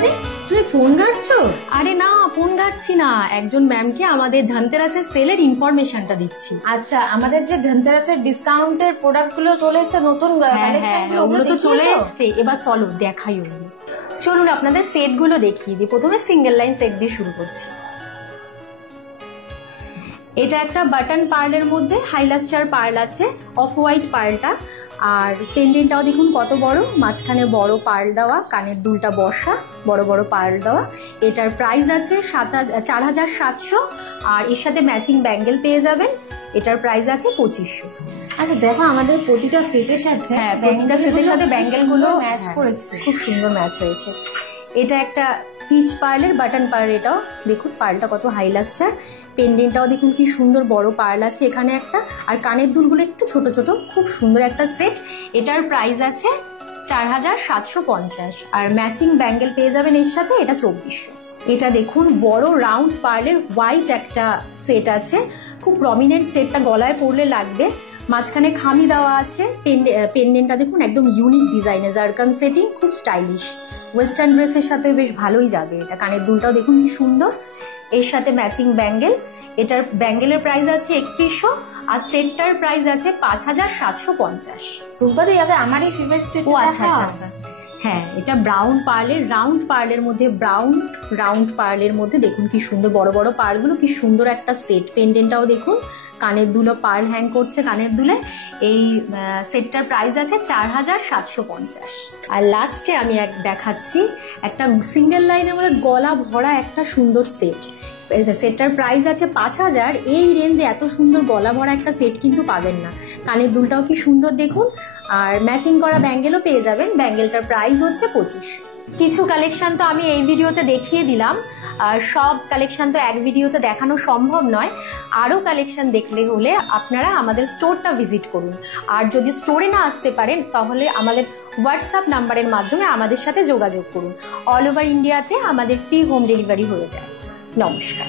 টুম্পাদি, তুমি ফোন ঘাটছো? আরে না, ফোন ঘাটছি না, একজন ম্যামকে আমাদের ধনতেরাসের সেলের ইনফরমেশনটা দিচ্ছি। আচ্ছা, আমাদের যে ধনতেরাসের ডিসকাউন্টের প্রোডাক্ট গুলো চলে এসেছে, নতুন ওগুলো তো চলে এসছে, এবার চলো দেখাই ওগুলো। চলুন আপনাদের সেট গুলো দেখিয়ে দিই। প্রথমে সিঙ্গেল লাইন সেট দিয়ে শুরু করছি। এটা একটা বাটন পার্লের মধ্যে হাইলাস্টার পার্ল আছে, অফ হোয়াইট পার্লটা, আর পেন্ডেন্টটাও দেখুন কত বড়, মাঝখানে বড় পার্ল দেওয়া, কানের দুলটা বসা, বড় বড় পার্ল দেওয়া। এটার প্রাইস আছে 4700, আর এর সাথে ম্যাচিং ব্যাঙ্গেল পেয়ে যাবেন। এটার প্রাইস আছে 2500। আচ্ছা দেখো, আমাদের প্রতিটা সেটের সাথে প্রতিটা সেটের সাথে ব্যাঙ্গেল গুলো ম্যাচ করেছে, খুব সুন্দর ম্যাচ হয়েছে। এটা একটা পিচ পার্লের বাটন পার্ল, এটাও দেখুন পার্লটা কত হাইলাস্টার, পেন্ডেন্টটাও দেখুন কি সুন্দর বড় পার্ল আছে এখানে একটা, আর কানের দুলগুলো একটু ছোট ছোট, খুব সুন্দর একটা সেট। এটার প্রাইস আছে 4750, আর ম্যাচিং ব্যাঙ্গেল পেয়ে যাবেন এর সাথে, এটা 2400। এটা দেখুন বড় রাউন্ড পার্লের হোয়াইট একটা সেট আছে, খুব প্রমিনেন্ট সেটটা, গলায় পরলে লাগবে, মাঝখানে খামি দেওয়া আছে। পেন্ডেন্টটা দেখুন একদম ইউনিক ডিজাইনের, জারকান সেটিং, খুব স্টাইলিশ, ওয়েস্টার্ন ড্রেসের সাথেও বেশ ভালোই যাবে এটা। কানের দুলটাও দেখুন কি সুন্দর, এর সাথে ম্যাচিং ব্যাঙ্গেল। এটার ব্যাঙ্গেলের প্রাইস আছে 3100, আর সেটটার প্রাইস আছে 5750। টুম্পাদি, আগে আমার এই ফেভারিট সেট। ও আচ্ছা আচ্ছা আচ্ছা, হ্যাঁ, এটা ব্রাউন পার্লের, রাউন্ড পার্লের মধ্যে, ব্রাউন রাউন্ড পার্লের মধ্যে দেখুন কি সুন্দর বড় বড় পার্লগুলো, কি সুন্দর একটা সেট। পেন্ডেন্টটাও দেখুন, কানের দুলো পার্ল হ্যাং করছে কানের দুলে। এই সেটটার প্রাইস আছে 4750। আর লাস্টে আমি দেখাচ্ছি একটা সিঙ্গেল লাইনের মধ্যে গলা ভরা একটা সুন্দর সেট। সেটটার প্রাইস আছে 5000। এই রেঞ্জে এত সুন্দর গলা ভরা একটা সেট কিন্তু পাবেন না। কানের দুলটাও কি সুন্দর দেখুন, আর ম্যাচিং করা ব্যাঙ্গেলও পেয়ে যাবেন। ব্যাঙ্গেলটার প্রাইস হচ্ছে 2500। কিছু কালেকশন তো আমি এই ভিডিওতে দেখিয়ে দিলাম, আর সব কালেকশন তো এক ভিডিওতে দেখানো সম্ভব নয়। আরও কালেকশন দেখলে হলে আপনারা আমাদের স্টোরটা ভিজিট করুন, আর যদি স্টোরে না আসতে পারেন তাহলে আমাদের হোয়াটসঅ্যাপ নাম্বারের মাধ্যমে আমাদের সাথে যোগাযোগ করুন। অল ওভার ইন্ডিয়াতে আমাদের ফ্রি হোম ডেলিভারি হয়ে যায়। নমস্কার।